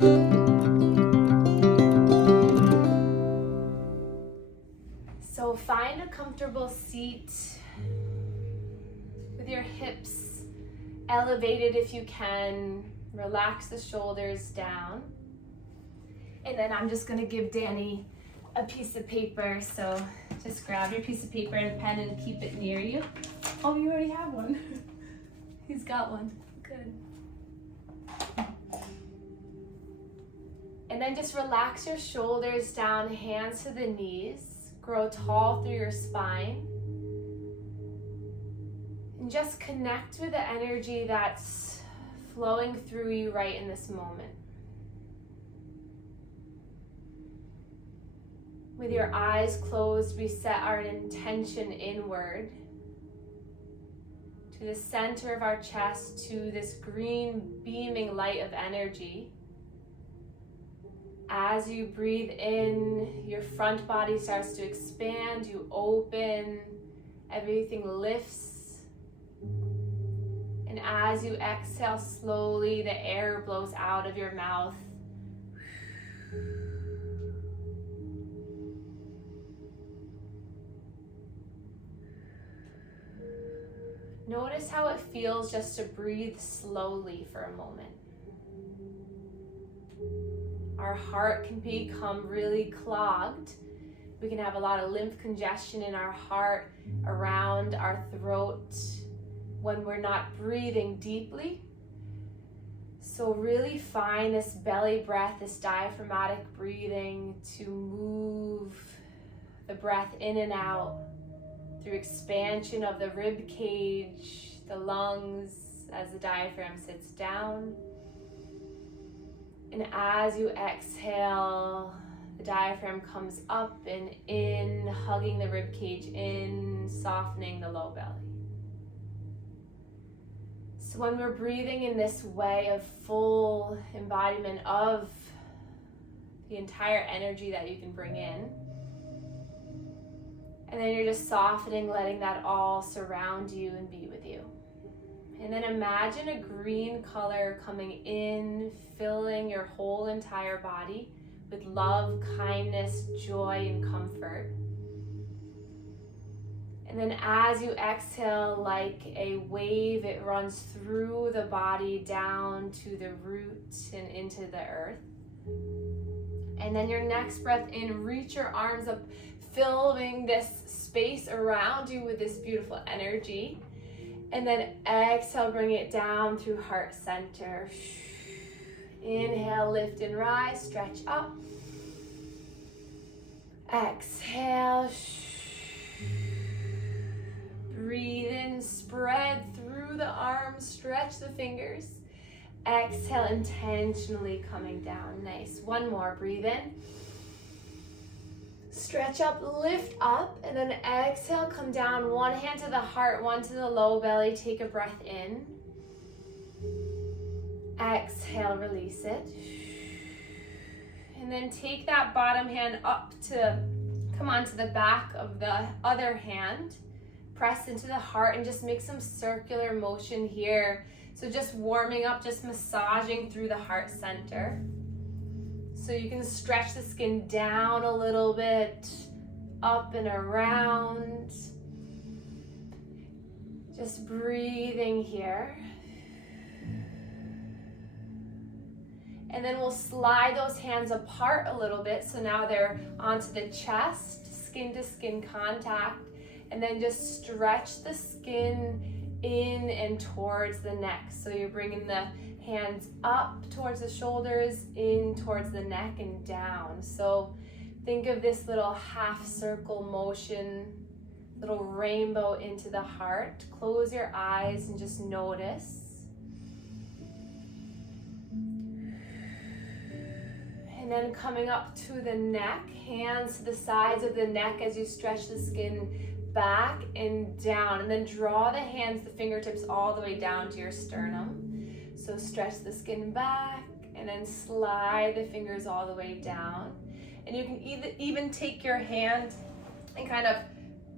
So find a comfortable seat with your hips elevated if you can. Relax the shoulders down. And then I'm just gonna give Danny a piece of paper. So just grab your piece of paper and pen and keep it near you. Oh, you already have one. He's got one. Good. And then just relax your shoulders down, hands to the knees. Grow tall through your spine. And just connect with the energy that's flowing through you right in this moment. With your eyes closed, we set our intention inward to the center of our chest, to this green beaming light of energy. As you breathe in, your front body starts to expand, you open, everything lifts. And as you exhale slowly, the air blows out of your mouth. Notice how it feels just to breathe slowly for a moment. Our heart can become really clogged. We can have a lot of lymph congestion in our heart, around our throat, when we're not breathing deeply. So really find this belly breath, this diaphragmatic breathing, to move the breath in and out through expansion of the rib cage, the lungs, as the diaphragm sits down. And as you exhale, the diaphragm comes up and in, hugging the rib cage in, softening the low belly. So when we're breathing in this way of full embodiment of the entire energy that you can bring in, and then you're just softening, letting that all surround you and be with you. And then imagine a green color coming in, filling your whole entire body with love, kindness, joy, and comfort. And then as you exhale, like a wave, it runs through the body down to the root and into the earth. And then your next breath in, reach your arms up, filling this space around you with this beautiful energy. And then exhale, bring it down through heart center. Inhale, lift and rise, stretch up. Exhale. Breathe in, spread through the arms, stretch the fingers. Exhale, intentionally coming down. Nice. One more, breathe in. Stretch up, lift up, and then exhale, come down. One hand to the heart, one to the low belly. Take a breath in. Exhale, release it. And then take that bottom hand up to come onto the back of the other hand. Press into the heart and just make some circular motion here. So just warming up, just massaging through the heart center. So you can stretch the skin down a little bit, up and around. Just breathing here. And then we'll slide those hands apart a little bit. So now they're onto the chest, skin to skin contact. And then just stretch the skin in and towards the neck. So you're bringing the hands up towards the shoulders, in towards the neck, and down. So think of this little half circle motion, little rainbow into the heart. Close your eyes and just notice. And then coming up to the neck, hands to the sides of the neck as you stretch the skin back and down. And then draw the hands, the fingertips all the way down to your sternum. So stretch the skin back and then slide the fingers all the way down. And you can even take your hand and kind of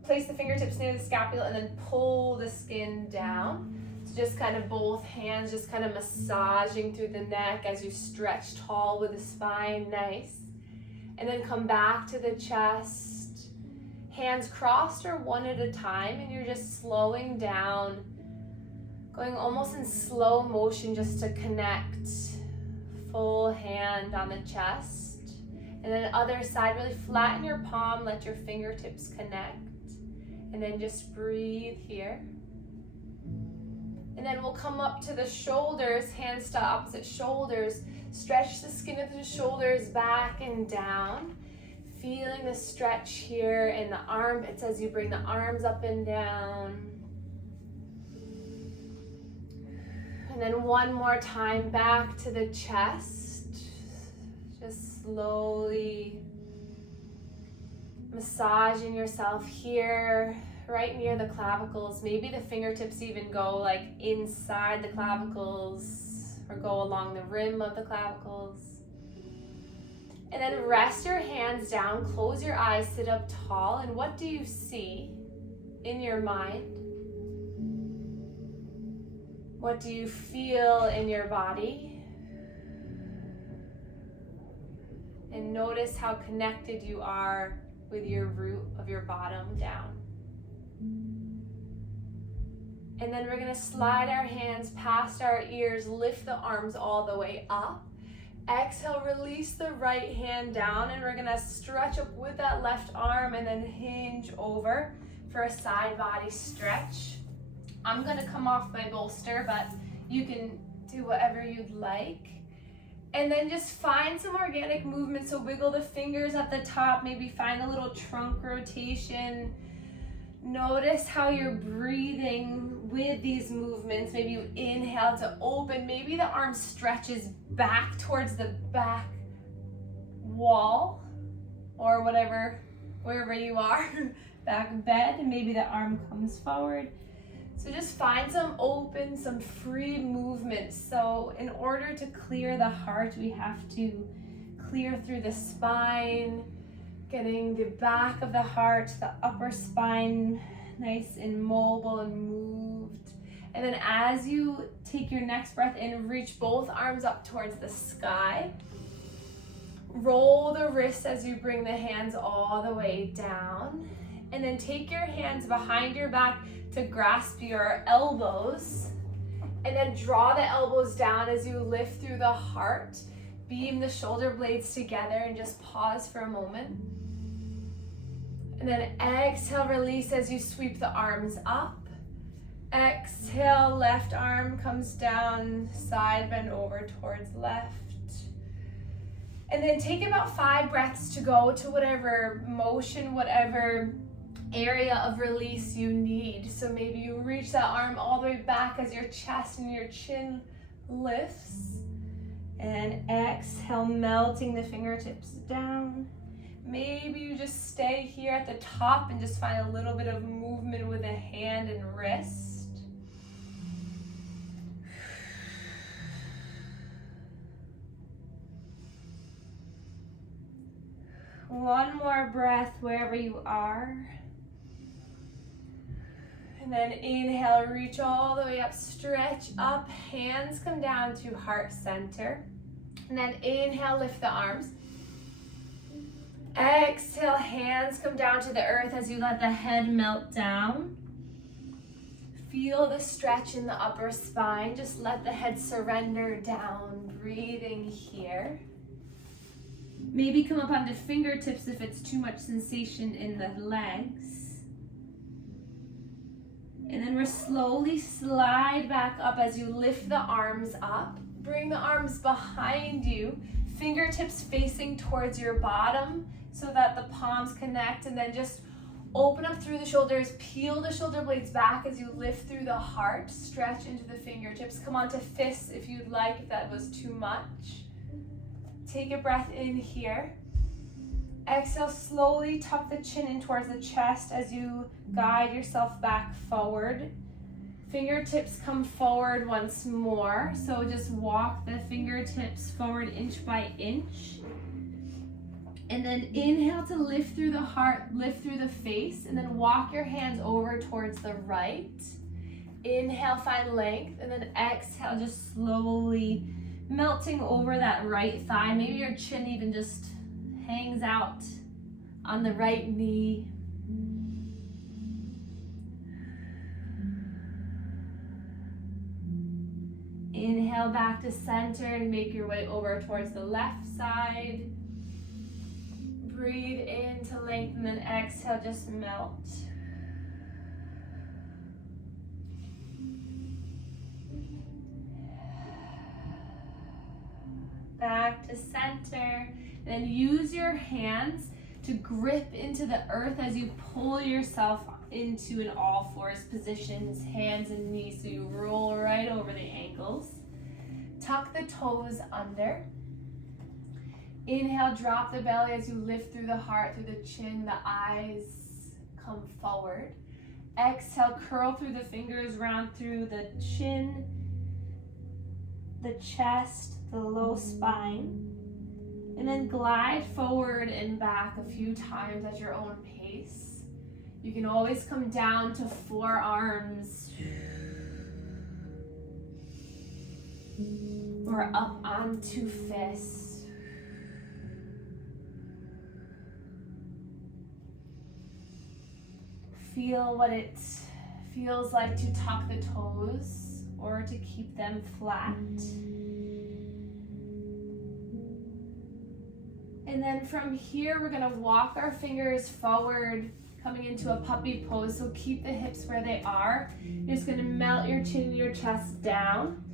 place the fingertips near the scapula and then pull the skin down. So just kind of both hands just kind of massaging through the neck as you stretch tall with the spine, nice. And then come back to the chest, hands crossed or one at a time, and you're just slowing down, going almost in slow motion just to connect. Full hand on the chest. And then other side, really flatten your palm, let your fingertips connect. And then just breathe here. And then we'll come up to the shoulders, hands to opposite shoulders. Stretch the skin of the shoulders back and down. Feeling the stretch here in the armpits as you bring the arms up and down. And then one more time back to the chest. Just slowly massaging yourself here, right near the clavicles. Maybe the fingertips even go like inside the clavicles or go along the rim of the clavicles. And then rest your hands down, close your eyes, sit up tall. And what do you see in your mind? What do you feel in your body? And notice how connected you are with your root of your bottom down. And then we're going to slide our hands past our ears, lift the arms all the way up. Exhale, release the right hand down, and we're going to stretch up with that left arm and then hinge over for a side body stretch. I'm going to come off my bolster, but you can do whatever you'd like. And then just find some organic movement. So wiggle the fingers at the top, maybe find a little trunk rotation. Notice how you're breathing with these movements. Maybe you inhale to open. Maybe the arm stretches back towards the back wall or whatever, wherever you are, back bed, and maybe the arm comes forward. So just find some open, some free movement. So in order to clear the heart, we have to clear through the spine, getting the back of the heart, the upper spine nice and mobile and moved. And then as you take your next breath in, reach both arms up towards the sky. Roll the wrists as you bring the hands all the way down. And then take your hands behind your back to grasp your elbows. And then draw the elbows down as you lift through the heart. Beam the shoulder blades together and just pause for a moment. And then exhale, release as you sweep the arms up. Exhale, left arm comes down, side bend over towards left. And then take about 5 breaths to go to whatever motion, whatever area of release you need. So maybe you reach that arm all the way back as your chest and your chin lifts. And exhale, melting the fingertips down. Maybe you just stay here at the top and just find a little bit of movement with a hand and wrist. One more breath wherever you are. And then inhale, reach all the way up, stretch up, hands come down to heart center. And then inhale, lift the arms. Exhale, hands come down to the earth as you let the head melt down. Feel the stretch in the upper spine. Just let the head surrender down, breathing here. Maybe come up onto fingertips if it's too much sensation in the legs. And then we're slowly slide back up as you lift the arms up. Bring the arms behind you, fingertips facing towards your bottom so that the palms connect, and then just open up through the shoulders, peel the shoulder blades back as you lift through the heart, stretch into the fingertips. Come onto fists if you'd like, if that was too much. Take a breath in here. Exhale, slowly tuck the chin in towards the chest as you guide yourself back forward. Fingertips come forward once more. So just walk the fingertips forward inch by inch. And then inhale to lift through the heart, lift through the face, and then walk your hands over towards the right. Inhale, find length, and then exhale, just slowly melting over that right thigh. Maybe your chin even just hangs out on the right knee. Inhale back to center and make your way over towards the left side. Breathe in to lengthen, and then exhale, just melt. Back to center. Then use your hands to grip into the earth as you pull yourself into an all fours positions, hands and knees, so you roll right over the ankles. Tuck the toes under. Inhale, drop the belly as you lift through the heart, through the chin, the eyes come forward. Exhale, curl through the fingers, round through the chin, the chest, the low spine. And then glide forward and back a few times at your own pace. You can always come down to forearms or up onto fists. Feel what it feels like to tuck the toes or to keep them flat. And then from here, we're gonna walk our fingers forward, coming into a puppy pose. So keep the hips where they are. You're just gonna melt your chin and your chest down.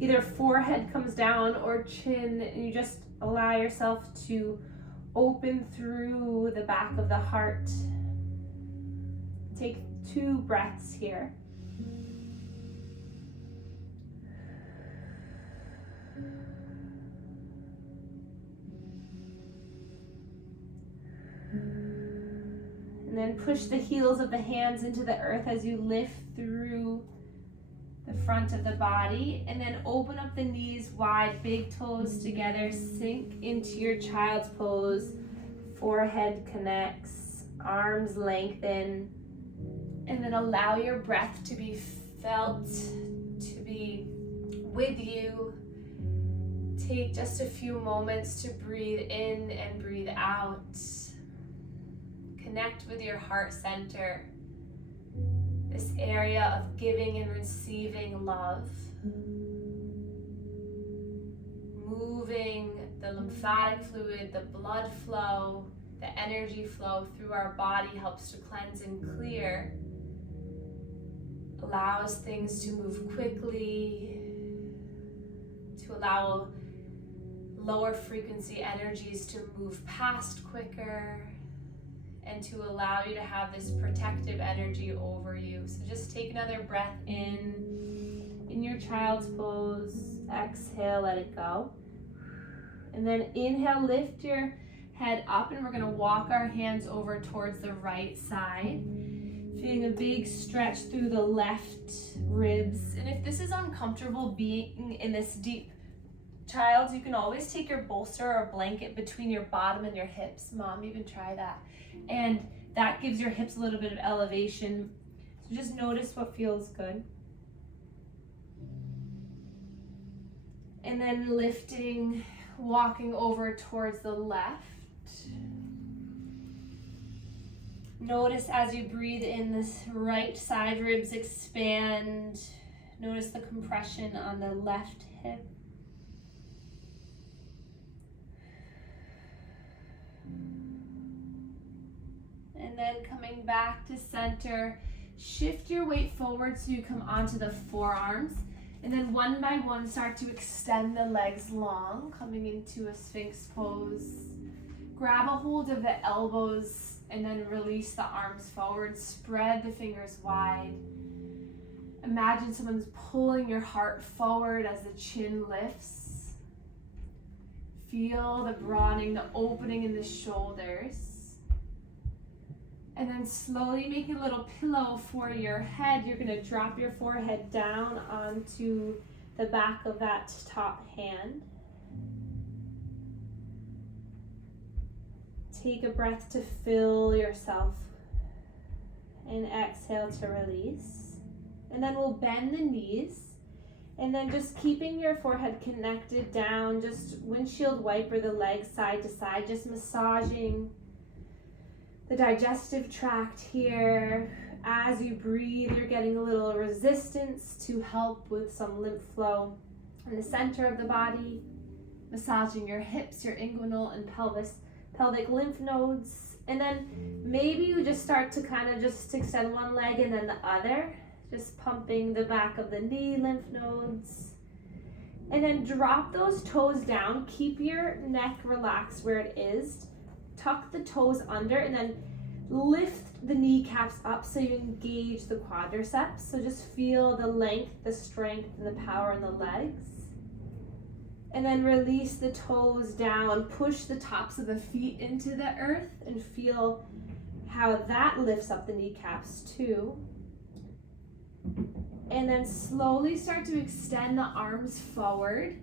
Either forehead comes down or chin, and you just allow yourself to open through the back of the heart. Take 2 breaths here. And then push the heels of the hands into the earth as you lift through the front of the body. And then open up the knees wide, big toes together, sink into your child's pose. Forehead connects, arms lengthen. And then allow your breath to be felt, to be with you. Take just a few moments to breathe in and breathe out. Connect with your heart center, this area of giving and receiving love. Moving the lymphatic fluid, the blood flow, the energy flow through our body helps to cleanse and clear. Allows things to move quickly, to allow lower frequency energies to move past quicker, and to allow you to have this protective energy over you. So just take another breath in your child's pose. Exhale, let it go. And then inhale, lift your head up, and we're gonna walk our hands over towards the right side. Feeling a big stretch through the left ribs. And if this is uncomfortable being in this deep child, you can always take your bolster or blanket between your bottom and your hips. Mom, even try that. And that gives your hips a little bit of elevation. So just notice what feels good. And then lifting, walking over towards the left. Notice as you breathe in, this right side ribs expand. Notice the compression on the left hip. And then coming back to center, shift your weight forward so you come onto the forearms. And then one by one, start to extend the legs long, coming into a Sphinx pose. Grab a hold of the elbows and then release the arms forward. Spread the fingers wide. Imagine someone's pulling your heart forward as the chin lifts. Feel the broadening, the opening in the shoulders. And then slowly make a little pillow for your head. You're gonna drop your forehead down onto the back of that top hand. Take a breath to fill yourself and exhale to release. And then we'll bend the knees. And then just keeping your forehead connected down, just windshield wiper the legs side to side, just massaging the digestive tract here. As you breathe, you're getting a little resistance to help with some lymph flow in the center of the body, massaging your hips, your inguinal and pelvic lymph nodes. And then maybe you just start to kind of just extend one leg and then the other. Just pumping the back of the knee lymph nodes. And then drop those toes down. Keep your neck relaxed where it is. Tuck the toes under and then lift the kneecaps up so you engage the quadriceps. So just feel the length, the strength, and the power in the legs. And then release the toes down. Push the tops of the feet into the earth and feel how that lifts up the kneecaps too. And then slowly start to extend the arms forward.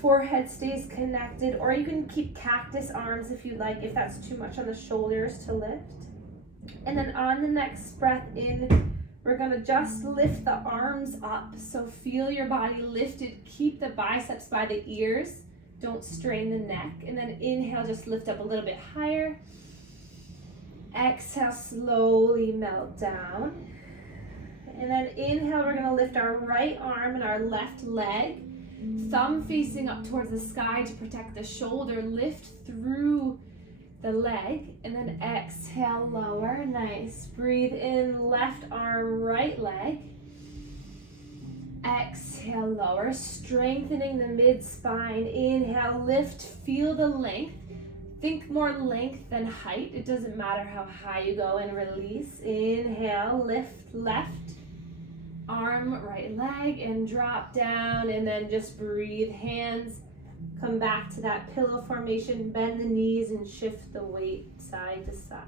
Forehead stays connected, or you can keep cactus arms if you like, if that's too much on the shoulders to lift. And then on the next breath in, we're gonna just lift the arms up. So feel your body lifted. Keep the biceps by the ears. Don't strain the neck. And then inhale, just lift up a little bit higher. Exhale, slowly melt down. And then inhale, we're gonna lift our right arm and our left leg. Thumb facing up towards the sky to protect the shoulder. Lift through the leg. And then exhale, lower. Nice. Breathe in, left arm, right leg. Exhale, lower. Strengthening the mid-spine. Inhale, lift. Feel the length. Think more length than height. It doesn't matter how high you go, and release. Inhale, lift, left arm, right leg, and drop down, and then just breathe. Hands come back to that pillow formation. Bend the knees and shift the weight side to side.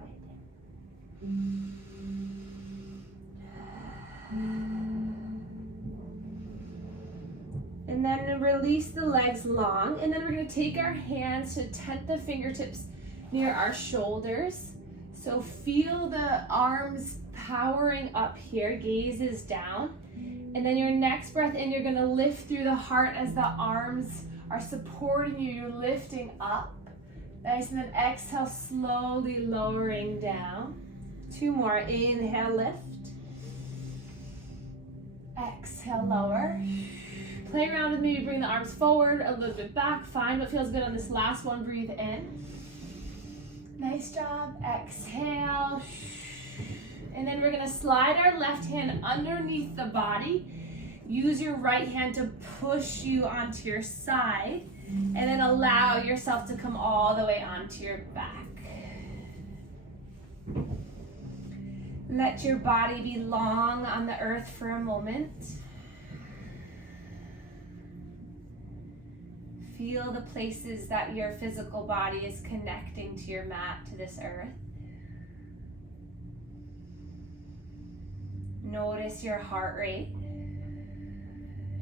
And then release the legs long, and then we're going to take our hands to tent the fingertips near our shoulders. So feel the arms powering up here, gaze is down. And then your next breath in, you're going to lift through the heart as the arms are supporting you. You're lifting up. Nice. And then exhale, slowly lowering down. Two more. Inhale, lift. Exhale, lower. Play around with me. Bring the arms forward, a little bit back. Find what feels good on this last one. Breathe in. Nice job. Exhale. And then we're going to slide our left hand underneath the body. Use your right hand to push you onto your side. And then allow yourself to come all the way onto your back. Let your body be long on the earth for a moment. Feel the places that your physical body is connecting to your mat, to this earth. Notice your heart rate.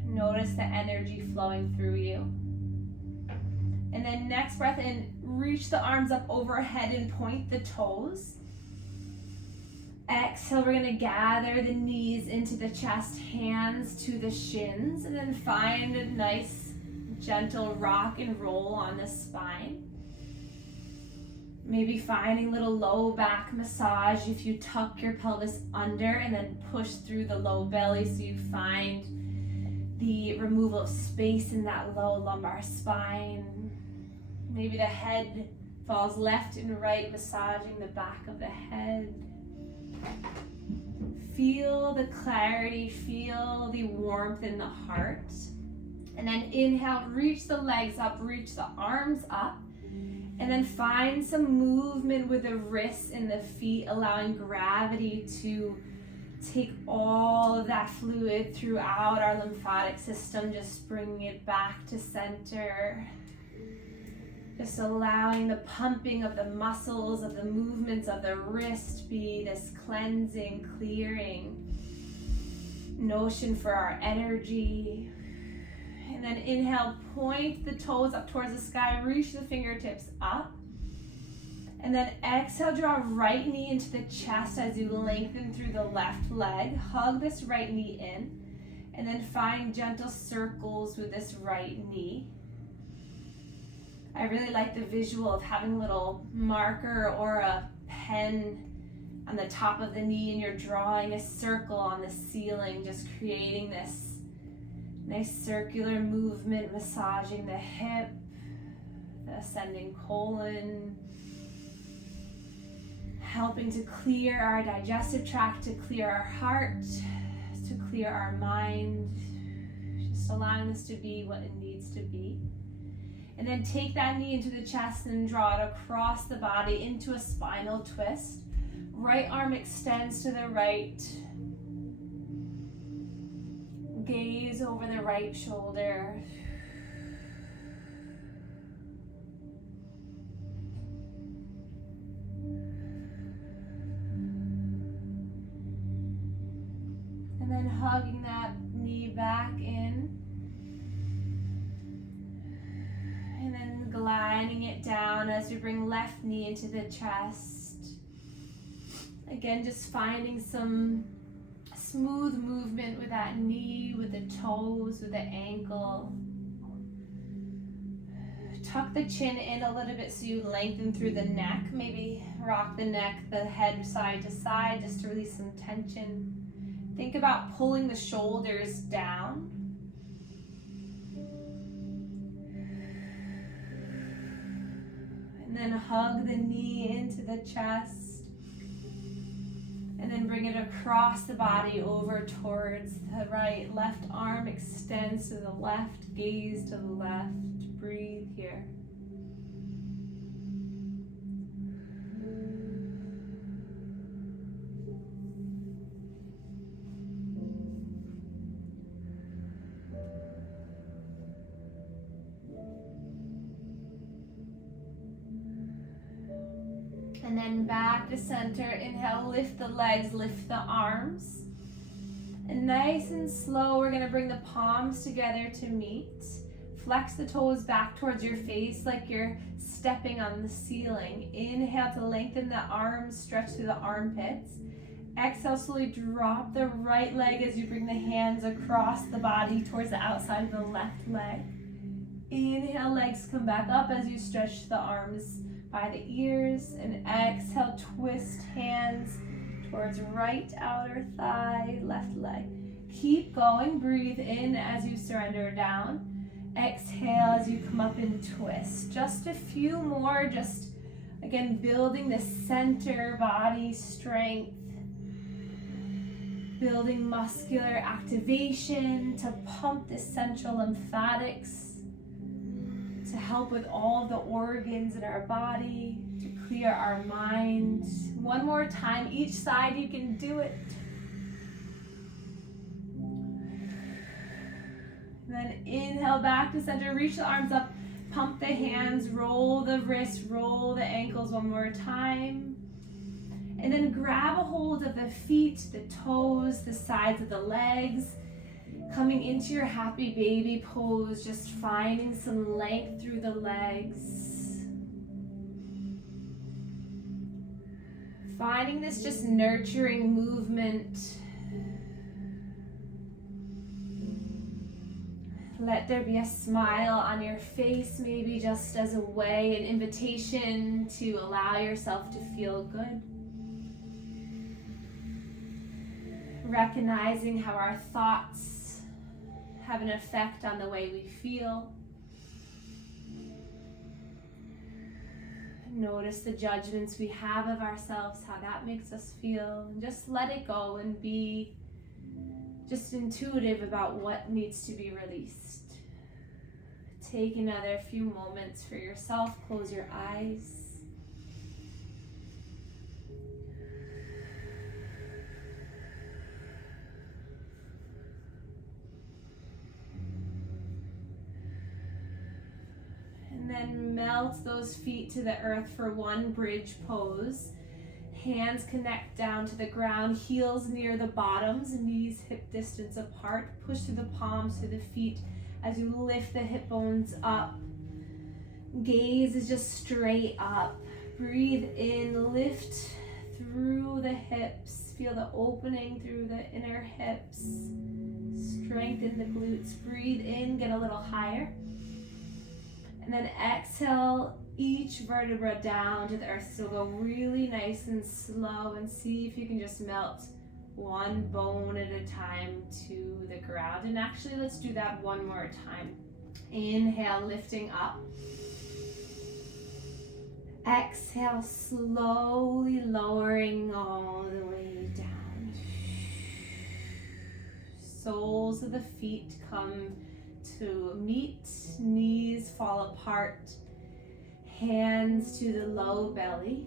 Notice the energy flowing through you. And then next breath in, reach the arms up overhead and point the toes. Exhale, we're going to gather the knees into the chest, hands to the shins, and then find a nice gentle rock and roll on the spine. Maybe finding a little low back massage if you tuck your pelvis under and then push through the low belly so you find the removal of space in that low lumbar spine. Maybe the head falls left and right, massaging the back of the head. Feel the clarity, feel the warmth in the heart. And then inhale, reach the legs up, reach the arms up. And then find some movement with the wrists and the feet, allowing gravity to take all of that fluid throughout our lymphatic system, just bringing it back to center. Just allowing the pumping of the muscles, of the movements of the wrist be this cleansing, clearing notion for our energy. And then inhale, point the toes up towards the sky, reach the fingertips up. And then exhale, draw right knee into the chest as you lengthen through the left leg. Hug this right knee in. And then find gentle circles with this right knee. I really like the visual of having a little marker or a pen on the top of the knee, and you're drawing a circle on the ceiling, just creating this nice circular movement, massaging the hip, the ascending colon, helping to clear our digestive tract, to clear our heart, to clear our mind, just allowing this to be what it needs to be. And then take that knee into the chest and draw it across the body into a spinal twist. Right arm extends to the right. Gaze over the right shoulder. And then hugging that knee back in. And then gliding it down as we bring left knee into the chest. Again, just finding some smooth movement with that knee, with the toes, with the ankle. Tuck the chin in a little bit so you lengthen through the neck. Maybe rock the neck, the head side to side, just to release some tension. Think about pulling the shoulders down. And then hug the knee into the chest. And then bring it across the body over towards the right. Left arm extends to the left, gaze to the left. Breathe here. And then back to center. Inhale, lift the legs, lift the arms. And nice and slow, we're gonna bring the palms together to meet. Flex the toes back towards your face like you're stepping on the ceiling. Inhale to lengthen the arms, stretch through the armpits. Exhale, slowly drop the right leg as you bring the hands across the body towards the outside of the left leg. Inhale, legs come back up as you stretch the arms by the ears, and exhale, twist hands towards right outer thigh, left leg. Keep going, breathe in as you surrender down. Exhale as you come up and twist. Just a few more, just again building the center body strength, building muscular activation to pump the central lymphatics, to help with all the organs in our body, to clear our mind. One more time, each side, you can do it. And then inhale back to center, reach the arms up, pump the hands, roll the wrists, roll the ankles one more time. And then grab a hold of the feet, the toes, the sides of the legs. Coming into your happy baby pose, just finding some length through the legs. Finding this just nurturing movement. Let there be a smile on your face, maybe just as a way, an invitation to allow yourself to feel good. Recognizing how our thoughts have an effect on the way we feel. Notice the judgments we have of ourselves, how that makes us feel. And just let it go and be just intuitive about what needs to be released. Take another few moments for yourself. Close your eyes. And then melt those feet to the earth for one bridge pose. Hands connect down to the ground, heels near the bottoms, knees hip distance apart. Push through the palms to the feet as you lift the hip bones up. Gaze is just straight up. Breathe in, lift through the hips. Feel the opening through the inner hips. Strengthen the glutes. Breathe in, get a little higher. And then exhale each vertebra down to the earth. So go really nice and slow and see if you can just melt one bone at a time to the ground. And actually, let's do that one more time. Inhale, lifting up. Exhale, slowly lowering all the way down. Soles of the feet come to meet, knees fall apart, hands to the low belly.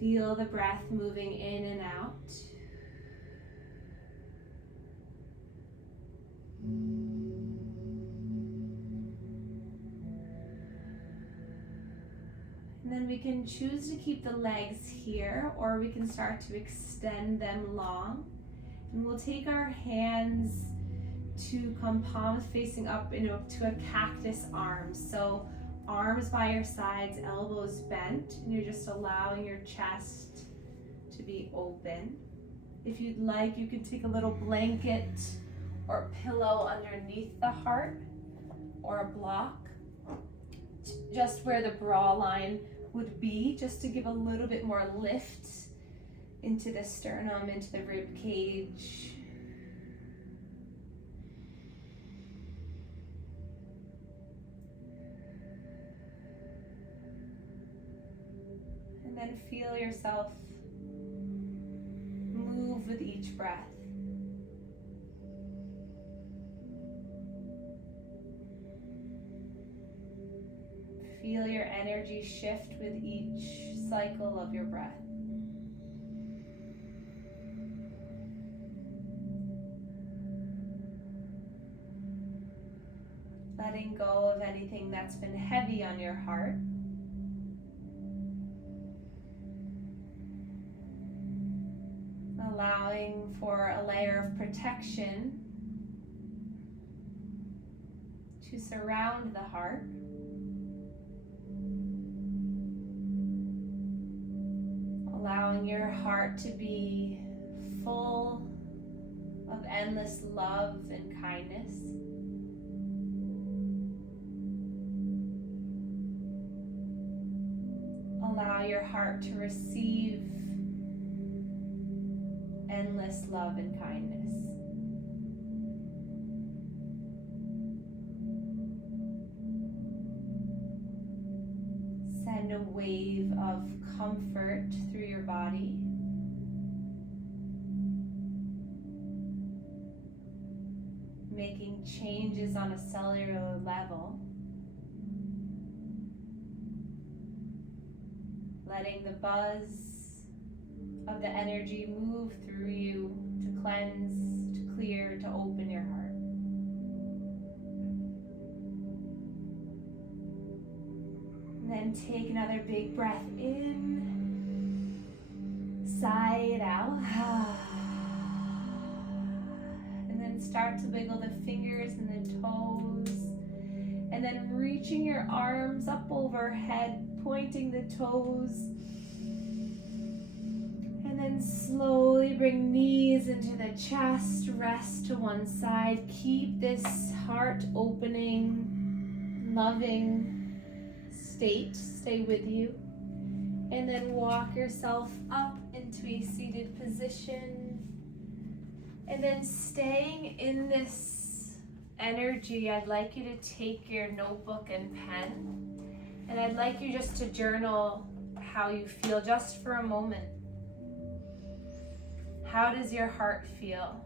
Feel the breath moving in and out. And then we can choose to keep the legs here, or we can start to extend them long. And we'll take our hands to come palms facing up to a cactus arm. So arms by your sides, elbows bent, and you're just allowing your chest to be open. If you'd like, you could take a little blanket or pillow underneath the heart, or a block, just where the bra line would be, just to give a little bit more lift into the sternum, into the rib cage. And then feel yourself move with each breath. Feel your energy shift with each cycle of your breath. Letting go of anything that's been heavy on your heart. Allowing for a layer of protection to surround the heart. Allowing your heart to be full of endless love and kindness. Allow your heart to receive endless love and kindness. Send a wave of comfort through your body. Making changes on a cellular level. Letting the buzz of the energy move through you to cleanse, to clear, to open your heart. And then take another big breath in, sigh it out. And then start to wiggle the fingers and the toes. And then reaching your arms up overhead, pointing the toes. And then slowly bring knees into the chest, rest to one side. Keep this heart opening, loving state stay with you. And then walk yourself up into a seated position. And then staying in this energy, I'd like you to take your notebook and pen. And I'd like you just to journal how you feel just for a moment. How does your heart feel?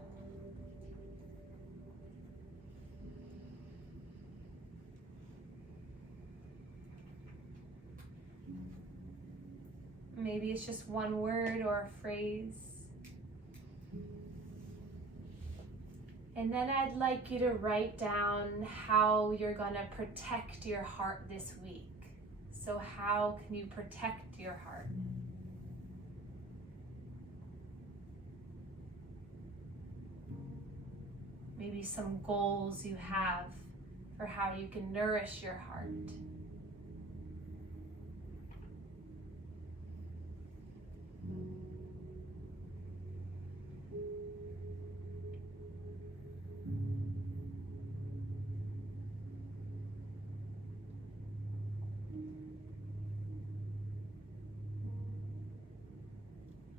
Maybe it's just one word or a phrase. And then I'd like you to write down how you're going to protect your heart this week. So how can you protect your heart? maybe some goals you have for how you can nourish your heart.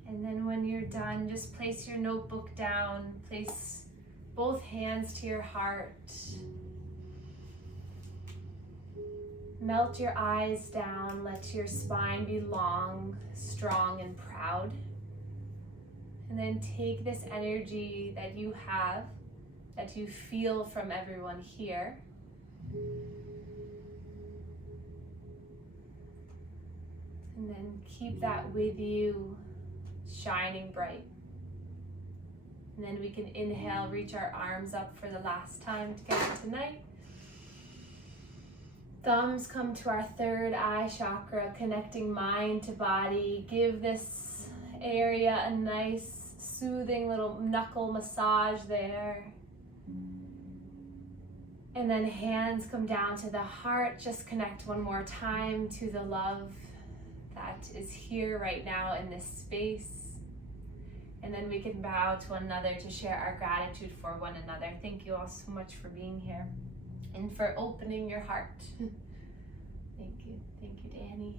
And then when you're done, just place your notebook down, place both hands to your heart. Melt your eyes down, let your spine be long, strong, and proud. And then take this energy that you have, that you feel from everyone here, and then keep that with you, shining bright. And then we can inhale, reach our arms up for the last time together tonight. Thumbs come to our third eye chakra, connecting mind to body. Give this area a nice, soothing little knuckle massage there. And then hands come down to the heart. Just connect one more time to the love that is here right now in this space. And then we can bow to one another to share our gratitude for one another. Thank you all so much for being here and for opening your heart. Thank you, Danny.